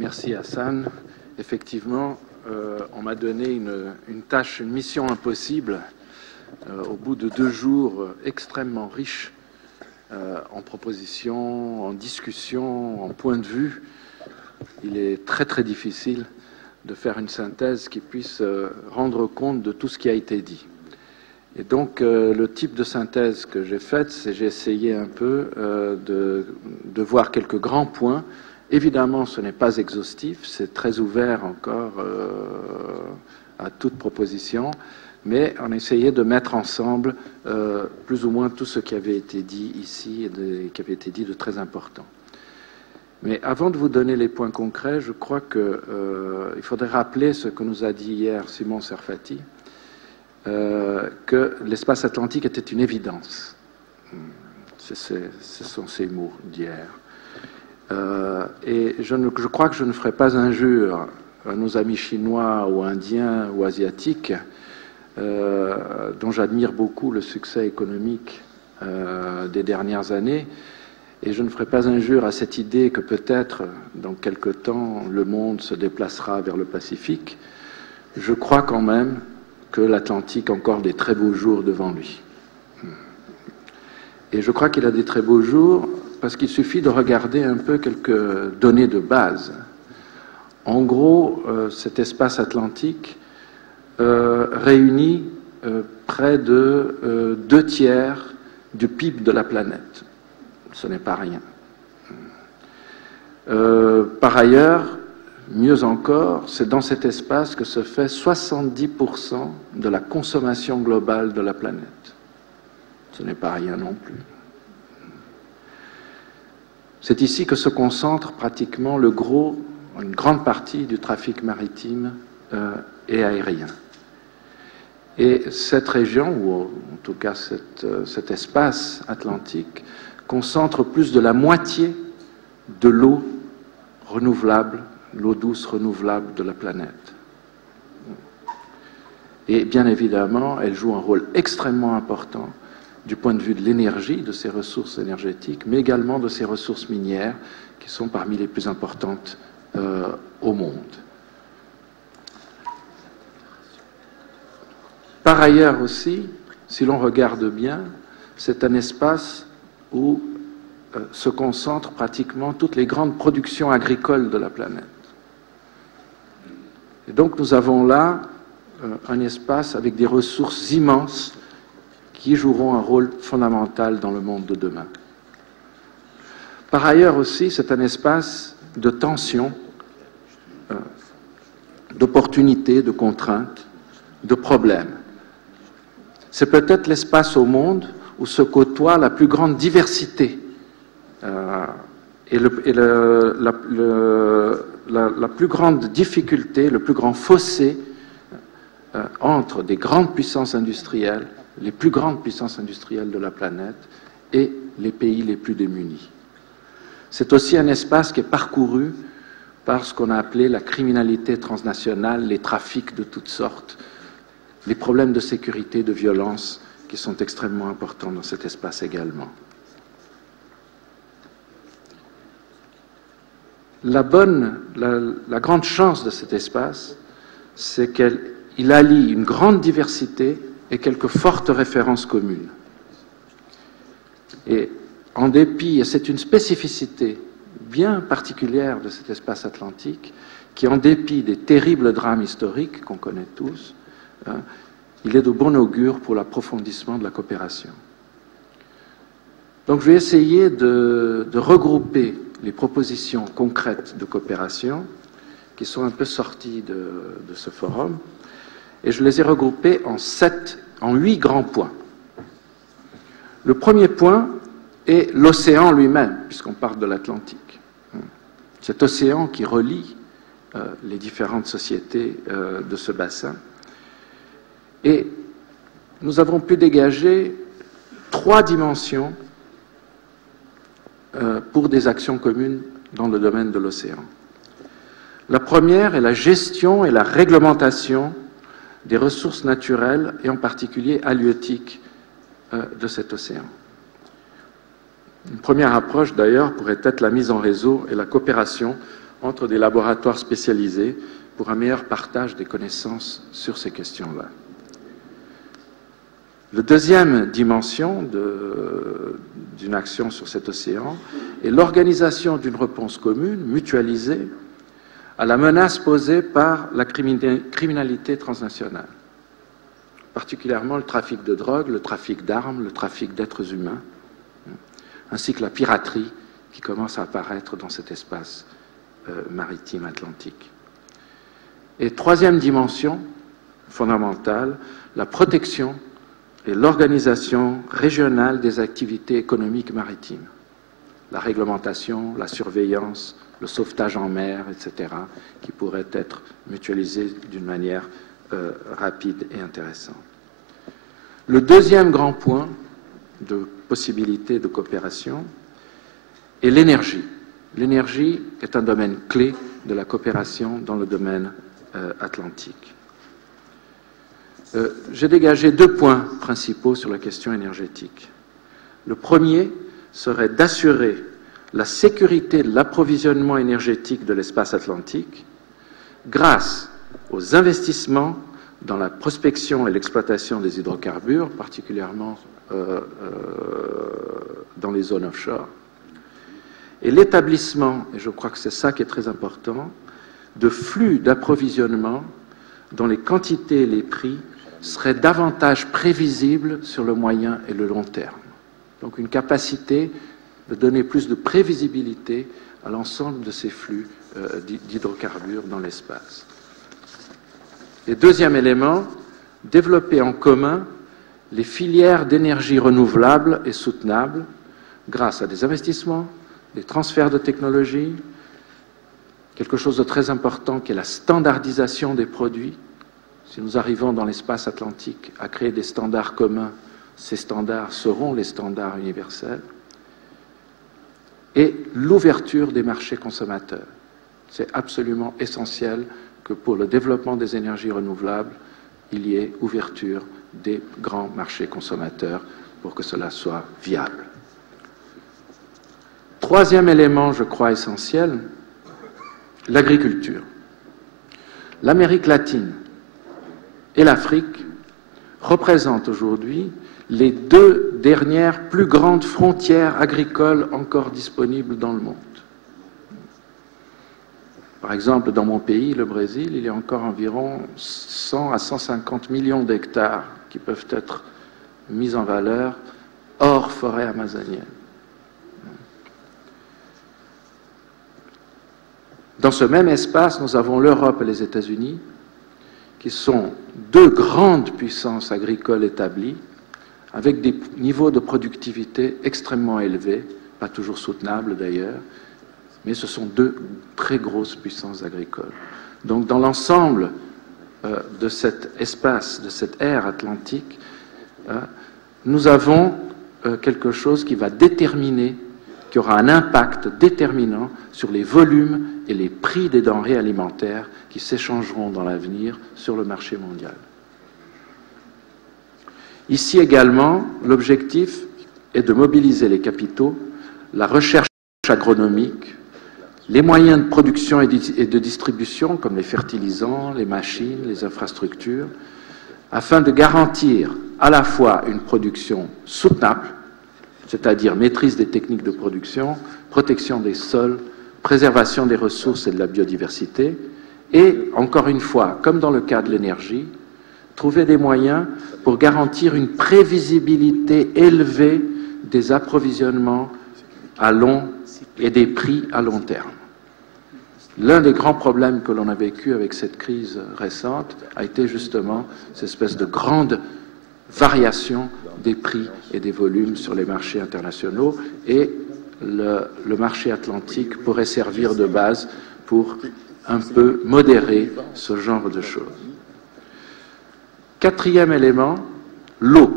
Merci Hassan. Effectivement, on m'a donné une tâche, une mission impossible au bout de 2 jours extrêmement riches en propositions, en discussions, en points de vue. Il est très très difficile de faire une synthèse qui puisse rendre compte de tout ce qui a été dit. Et donc, le type de synthèse que j'ai faite, c'est j'ai essayé un peu de voir quelques grands points. Évidemment, ce n'est pas exhaustif, c'est très ouvert encore à toute proposition, mais on a essayé de mettre ensemble plus ou moins tout ce qui avait été dit ici et qui avait été dit de très important. Mais avant de vous donner les points concrets, je crois qu'il faudrait rappeler ce que nous a dit hier Simon Serfati, que l'espace atlantique était une évidence. Ce sont ces mots d'hier. Et je crois que je ne ferai pas injure à nos amis chinois ou indiens ou asiatiques, dont j'admire beaucoup le succès économique des dernières années, et je ne ferai pas injure à cette idée que peut-être, dans quelque temps, le monde se déplacera vers le Pacifique. Je crois quand même que l'Atlantique a encore des très beaux jours devant lui. Et je crois qu'il a des très beaux jours parce qu'il suffit de regarder un peu quelques données de base. En gros, cet espace atlantique réunit près de 2/3 du PIB de la planète. Ce n'est pas rien. Par ailleurs, mieux encore, c'est dans cet espace que se fait 70% de la consommation globale de la planète. Ce n'est pas rien non plus. C'est ici que se concentre pratiquement une grande partie du trafic maritime et aérien. Et cette région, ou en tout cas cet espace atlantique, concentre plus de la moitié de l'eau renouvelable, l'eau douce renouvelable de la planète. Et bien évidemment, elle joue un rôle extrêmement important du point de vue de l'énergie, de ses ressources énergétiques, mais également de ses ressources minières, qui sont parmi les plus importantes au monde. Par ailleurs aussi, si l'on regarde bien, c'est un espace où se concentrent pratiquement toutes les grandes productions agricoles de la planète. Et donc nous avons là un espace avec des ressources immenses qui joueront un rôle fondamental dans le monde de demain. Par ailleurs aussi, c'est un espace de tension, d'opportunités, de contraintes, de problèmes. C'est peut-être l'espace au monde où se côtoie la plus grande diversité et la plus grande difficulté, le plus grand fossé entre des grandes puissances industrielles, les plus grandes puissances industrielles de la planète, et les pays les plus démunis. C'est aussi un espace qui est parcouru par ce qu'on a appelé la criminalité transnationale, les trafics de toutes sortes, les problèmes de sécurité, de violence, qui sont extrêmement importants dans cet espace également. La grande chance de cet espace, c'est qu'il allie une grande diversité et quelques fortes références communes. Et en dépit, et c'est une spécificité bien particulière de cet espace atlantique, qui en dépit des terribles drames historiques qu'on connaît tous, il est de bon augure pour l'approfondissement de la coopération. Donc je vais essayer de regrouper les propositions concrètes de coopération qui sont un peu sorties de ce forum, et je les ai regroupées en 8 grands points. Le premier point est l'océan lui-même, puisqu'on parle de l'Atlantique. Cet océan qui relie les différentes sociétés de ce bassin. Et nous avons pu dégager 3 dimensions pour des actions communes dans le domaine de l'océan. La première est la gestion et la réglementation des ressources naturelles, et en particulier halieutiques, de cet océan. Une première approche, d'ailleurs, pourrait être la mise en réseau et la coopération entre des laboratoires spécialisés pour un meilleur partage des connaissances sur ces questions-là. La deuxième dimension d'une action sur cet océan est l'organisation d'une réponse commune, mutualisée, à la menace posée par la criminalité transnationale, particulièrement le trafic de drogue, le trafic d'armes, le trafic d'êtres humains, ainsi que la piraterie qui commence à apparaître dans cet espace maritime atlantique. Et troisième dimension fondamentale, la protection et l'organisation régionale des activités économiques maritimes, la réglementation, la surveillance, le sauvetage en mer, etc., qui pourraient être mutualisés d'une manière rapide et intéressante. Le deuxième grand point de possibilité de coopération est l'énergie. L'énergie est un domaine clé de la coopération dans le domaine atlantique. J'ai dégagé 2 points principaux sur la question énergétique. Le premier serait d'assurer la sécurité de l'approvisionnement énergétique de l'espace atlantique grâce aux investissements dans la prospection et l'exploitation des hydrocarbures, particulièrement dans les zones offshore, et l'établissement, et je crois que c'est ça qui est très important, de flux d'approvisionnement dont les quantités et les prix seraient davantage prévisibles sur le moyen et le long terme. Donc une capacité de donner plus de prévisibilité à l'ensemble de ces flux d'hydrocarbures dans l'espace. Et deuxième élément, développer en commun les filières d'énergie renouvelable et soutenable grâce à des investissements, des transferts de technologies, quelque chose de très important qui est la standardisation des produits. Si nous arrivons dans l'espace atlantique à créer des standards communs, ces standards seront les standards universels. Et l'ouverture des marchés consommateurs. C'est absolument essentiel que pour le développement des énergies renouvelables, il y ait ouverture des grands marchés consommateurs pour que cela soit viable. Troisième élément, je crois, essentiel, l'agriculture. L'Amérique latine et l'Afrique représentent aujourd'hui les 2 dernières plus grandes frontières agricoles encore disponibles dans le monde. Par exemple, dans mon pays, le Brésil, il y a encore environ 100 à 150 millions d'hectares qui peuvent être mis en valeur hors forêt amazonienne. Dans ce même espace, nous avons l'Europe et les États-Unis, qui sont 2 grandes puissances agricoles établies, avec des niveaux de productivité extrêmement élevés, pas toujours soutenables d'ailleurs, mais ce sont 2 très grosses puissances agricoles. Donc dans l'ensemble de cet espace, de cette ère atlantique, nous avons quelque chose qui va déterminer, qui aura un impact déterminant sur les volumes et les prix des denrées alimentaires qui s'échangeront dans l'avenir sur le marché mondial. Ici également, l'objectif est de mobiliser les capitaux, la recherche agronomique, les moyens de production et de distribution, comme les fertilisants, les machines, les infrastructures, afin de garantir à la fois une production soutenable, c'est-à-dire maîtrise des techniques de production, protection des sols, préservation des ressources et de la biodiversité, et, encore une fois, comme dans le cas de l'énergie, trouver des moyens pour garantir une prévisibilité élevée des approvisionnements à long et des prix à long terme. L'un des grands problèmes que l'on a vécu avec cette crise récente a été justement cette espèce de grande variation des prix et des volumes sur les marchés internationaux, et le marché atlantique pourrait servir de base pour un peu modérer ce genre de choses. Quatrième élément, l'eau.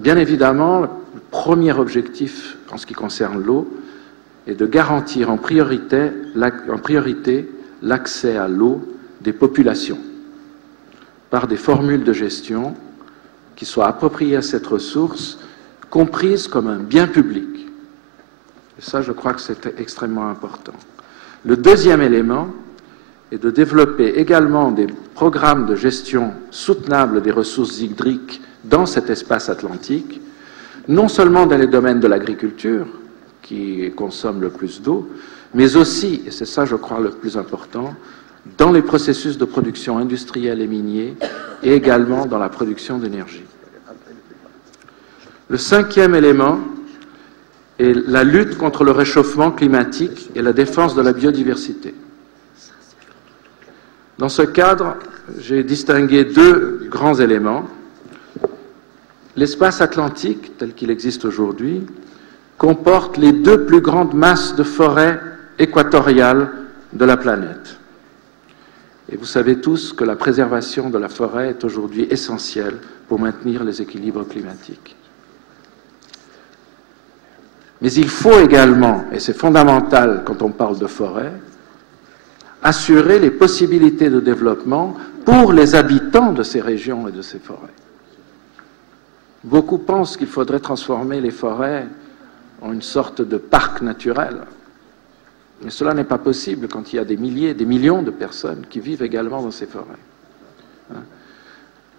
Bien évidemment, le premier objectif en ce qui concerne l'eau est de garantir en priorité l'accès à l'eau des populations par des formules de gestion qui soient appropriées à cette ressource, comprises comme un bien public. Et ça, je crois que c'est extrêmement important. Le deuxième élément est de développer également des programmes de gestion soutenable des ressources hydriques dans cet espace atlantique, non seulement dans les domaines de l'agriculture, qui consomme le plus d'eau, mais aussi, et c'est ça je crois le plus important, dans les processus de production industrielle et miniers, et également dans la production d'énergie. Le cinquième élément est la lutte contre le réchauffement climatique et la défense de la biodiversité. Dans ce cadre, j'ai distingué deux grands éléments. L'espace atlantique, tel qu'il existe aujourd'hui, comporte les deux plus grandes masses de forêts équatoriales de la planète. Et vous savez tous que la préservation de la forêt est aujourd'hui essentielle pour maintenir les équilibres climatiques. Mais il faut également, et c'est fondamental quand on parle de forêt, assurer les possibilités de développement pour les habitants de ces régions et de ces forêts. Beaucoup pensent qu'il faudrait transformer les forêts en une sorte de parc naturel. Mais cela n'est pas possible quand il y a des milliers, des millions de personnes qui vivent également dans ces forêts.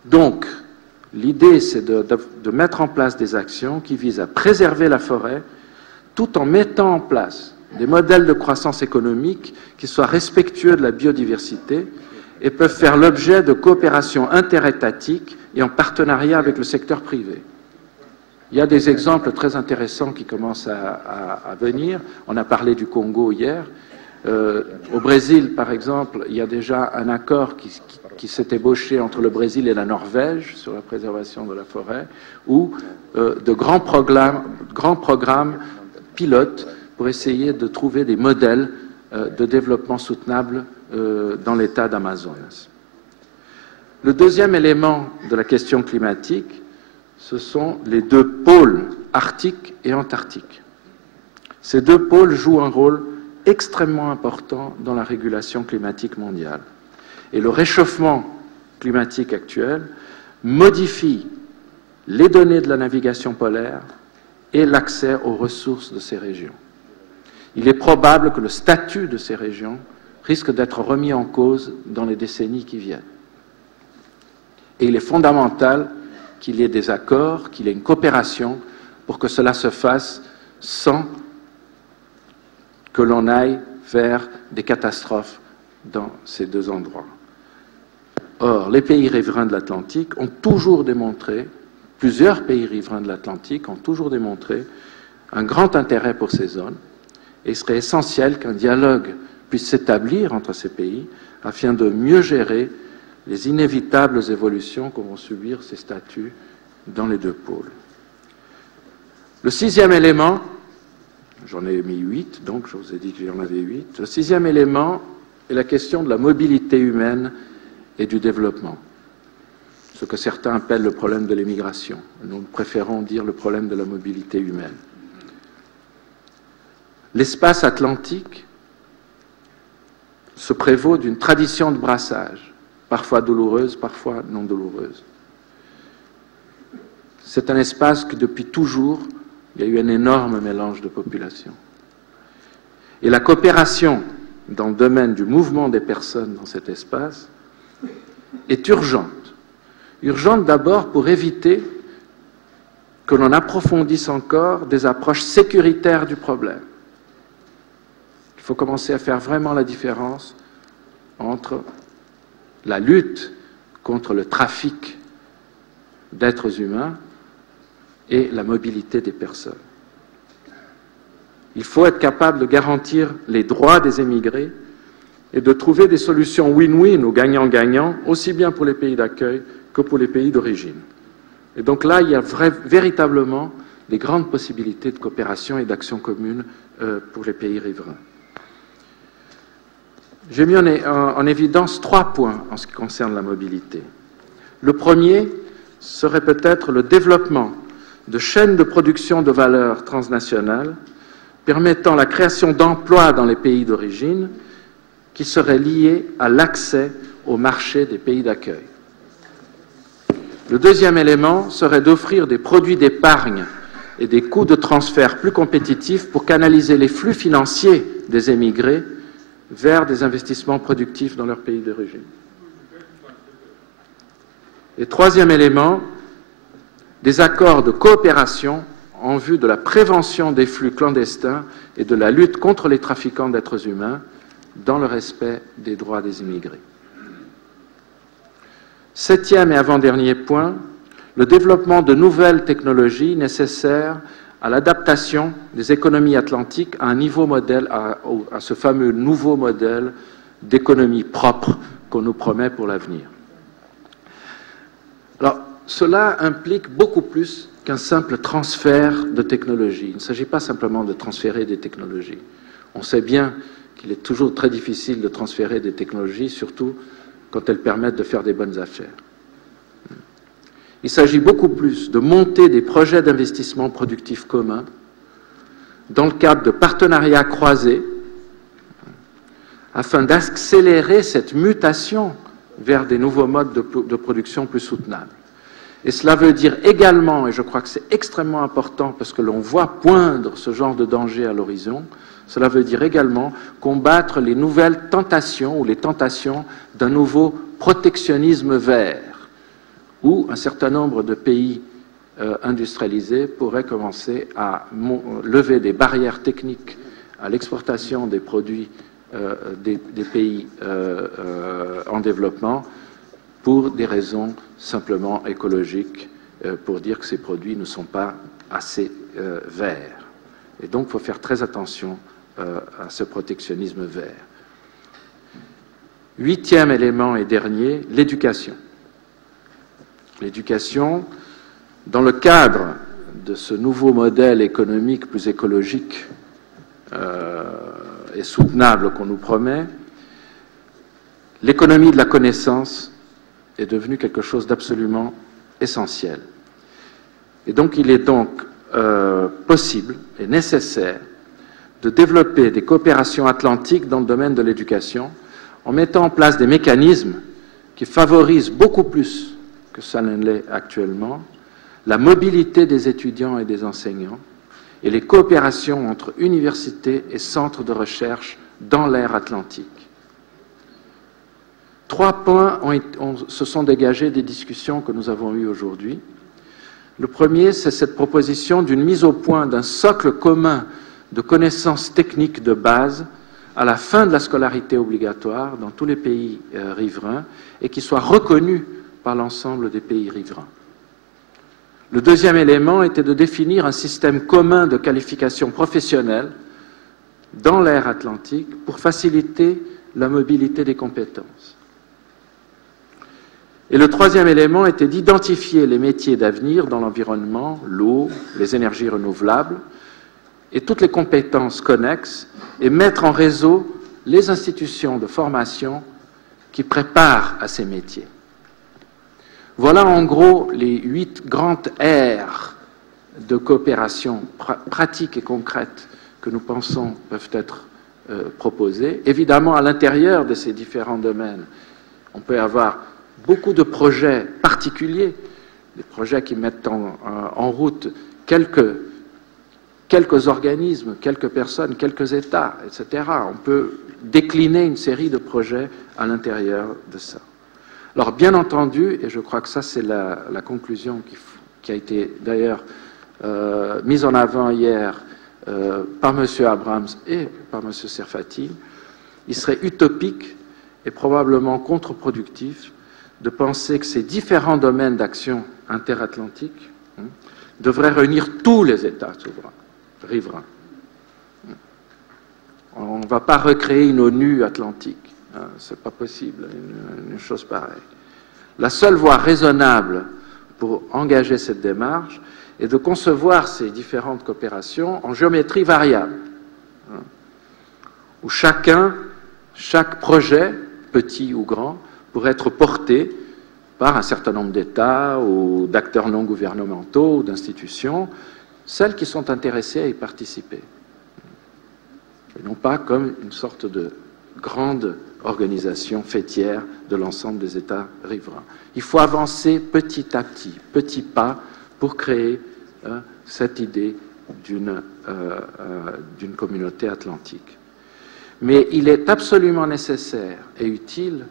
Donc, l'idée, c'est de mettre en place des actions qui visent à préserver la forêt tout en mettant en place des modèles de croissance économique qui soient respectueux de la biodiversité et peuvent faire l'objet de coopérations interétatiques et en partenariat avec le secteur privé. Il y a des exemples très intéressants qui commencent à venir. On a parlé du Congo hier. Au Brésil, par exemple, il y a déjà un accord qui s'est ébauché entre le Brésil et la Norvège sur la préservation de la forêt, où de grands programmes pilotes pour essayer de trouver des modèles de développement soutenable dans l'État d'Amazonas. Le deuxième élément de la question climatique, ce sont les deux pôles, arctique et antarctique. Ces deux pôles jouent un rôle extrêmement important dans la régulation climatique mondiale. Et le réchauffement climatique actuel modifie les données de la navigation polaire et l'accès aux ressources de ces régions. Il est probable que le statut de ces régions risque d'être remis en cause dans les décennies qui viennent. Et il est fondamental qu'il y ait des accords, qu'il y ait une coopération pour que cela se fasse sans que l'on aille vers des catastrophes dans ces deux endroits. Or, les pays riverains de l'Atlantique ont toujours démontré, plusieurs pays riverains de l'Atlantique ont toujours démontré un grand intérêt pour ces zones, et il serait essentiel qu'un dialogue puisse s'établir entre ces pays afin de mieux gérer les inévitables évolutions que vont subir ces statuts dans les deux pôles. Le sixième élément, j'en ai mis 8, donc je vous ai dit qu'il y en avait 8, le sixième élément est la question de la mobilité humaine et du développement, ce que certains appellent le problème de l'immigration. Nous préférons dire le problème de la mobilité humaine. L'espace atlantique se prévaut d'une tradition de brassage, parfois douloureuse, parfois non douloureuse. C'est un espace que depuis toujours, il y a eu un énorme mélange de populations. Et la coopération dans le domaine du mouvement des personnes dans cet espace est urgente. Urgente d'abord pour éviter que l'on approfondisse encore des approches sécuritaires du problème. Il faut commencer à faire vraiment la différence entre la lutte contre le trafic d'êtres humains et la mobilité des personnes. Il faut être capable de garantir les droits des émigrés et de trouver des solutions win-win ou gagnant-gagnant, aussi bien pour les pays d'accueil que pour les pays d'origine. Et donc là, il y a véritablement des grandes possibilités de coopération et d'action commune pour les pays riverains. J'ai mis en évidence 3 points en ce qui concerne la mobilité. Le premier serait peut-être le développement de chaînes de production de valeur transnationales permettant la création d'emplois dans les pays d'origine qui seraient liés à l'accès au marché des pays d'accueil. Le deuxième élément serait d'offrir des produits d'épargne et des coûts de transfert plus compétitifs pour canaliser les flux financiers des émigrés vers des investissements productifs dans leur pays d'origine. Et troisième élément, des accords de coopération en vue de la prévention des flux clandestins et de la lutte contre les trafiquants d'êtres humains dans le respect des droits des immigrés. Septième et avant-dernier point, le développement de nouvelles technologies nécessaires à l'adaptation des économies atlantiques à un niveau modèle, à ce fameux nouveau modèle d'économie propre qu'on nous promet pour l'avenir. Alors, cela implique beaucoup plus qu'un simple transfert de technologie. Il ne s'agit pas simplement de transférer des technologies. On sait bien qu'il est toujours très difficile de transférer des technologies, surtout quand elles permettent de faire des bonnes affaires. Il s'agit beaucoup plus de monter des projets d'investissement productif communs dans le cadre de partenariats croisés afin d'accélérer cette mutation vers des nouveaux modes de production plus soutenables. Et cela veut dire également, et je crois que c'est extrêmement important parce que l'on voit poindre ce genre de danger à l'horizon, cela veut dire également combattre les nouvelles tentations ou les tentations d'un nouveau protectionnisme vert, où un certain nombre de pays industrialisés pourraient commencer à lever des barrières techniques à l'exportation des produits des pays en développement pour des raisons simplement écologiques, pour dire que ces produits ne sont pas assez verts. Et donc, il faut faire très attention à ce protectionnisme vert. Huitième élément et dernier, l'éducation. L'éducation, dans le cadre de ce nouveau modèle économique plus écologique et soutenable qu'on nous promet, l'économie de la connaissance est devenue quelque chose d'absolument essentiel. Et donc, il est donc possible et nécessaire de développer des coopérations atlantiques dans le domaine de l'éducation en mettant en place des mécanismes qui favorisent beaucoup plus que ça ne l'est actuellement, la mobilité des étudiants et des enseignants et les coopérations entre universités et centres de recherche dans l'ère atlantique. Trois points se sont dégagés des discussions que nous avons eues aujourd'hui. Le premier, c'est cette proposition d'une mise au point d'un socle commun de connaissances techniques de base à la fin de la scolarité obligatoire dans tous les pays riverains et qui soit reconnu par l'ensemble des pays riverains. Le deuxième élément était de définir un système commun de qualification professionnelle dans l'ère atlantique pour faciliter la mobilité des compétences. Et le troisième élément était d'identifier les métiers d'avenir dans l'environnement, l'eau, les énergies renouvelables et toutes les compétences connexes et mettre en réseau les institutions de formation qui préparent à ces métiers. Voilà en gros les 8 grandes aires de coopération pratique et concrète que nous pensons peuvent être proposées. Évidemment, à l'intérieur de ces différents domaines, on peut avoir beaucoup de projets particuliers, des projets qui mettent en route quelques organismes, quelques personnes, quelques États, etc. On peut décliner une série de projets à l'intérieur de ça. Alors, bien entendu, et je crois que ça c'est la conclusion qui a été d'ailleurs mise en avant hier par M. Abrams et par M. Serfati, il serait utopique et probablement contre-productif de penser que ces différents domaines d'action interatlantique devraient réunir tous les États souverains, riverains. On ne va pas recréer une ONU atlantique, ce n'est pas possible, une chose pareille. La seule voie raisonnable pour engager cette démarche est de concevoir ces différentes coopérations en géométrie variable, où chaque projet, petit ou grand, pourrait être porté par un certain nombre d'États ou d'acteurs non gouvernementaux ou d'institutions, celles qui sont intéressées à y participer. Et non pas comme une sorte de grande organisation fêtière de l'ensemble des États riverains. Il faut avancer petit à petit, petits pas, pour créer cette idée d'une communauté atlantique. Mais il est absolument nécessaire et utile,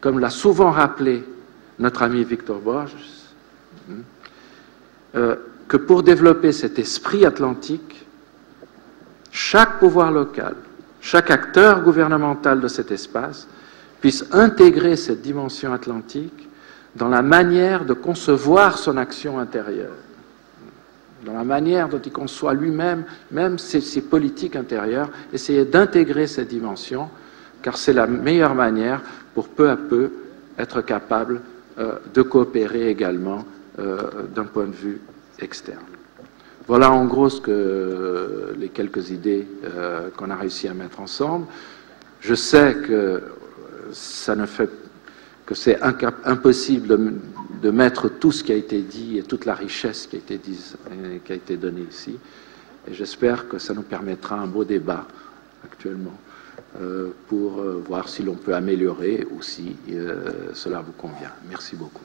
comme l'a souvent rappelé notre ami Victor Borges, que pour développer cet esprit atlantique, chaque pouvoir local, chaque acteur gouvernemental de cet espace puisse intégrer cette dimension atlantique dans la manière de concevoir son action intérieure, dans la manière dont il conçoit lui-même, même ses politiques intérieures, essayer d'intégrer cette dimension, car c'est la meilleure manière pour peu à peu être capable de coopérer également d'un point de vue externe. Voilà en gros les quelques idées qu'on a réussi à mettre ensemble. Je sais que c'est impossible de mettre tout ce qui a été dit et toute la richesse qui a été donnée ici. Et j'espère que ça nous permettra un beau débat actuellement pour voir si l'on peut améliorer ou si cela vous convient. Merci beaucoup.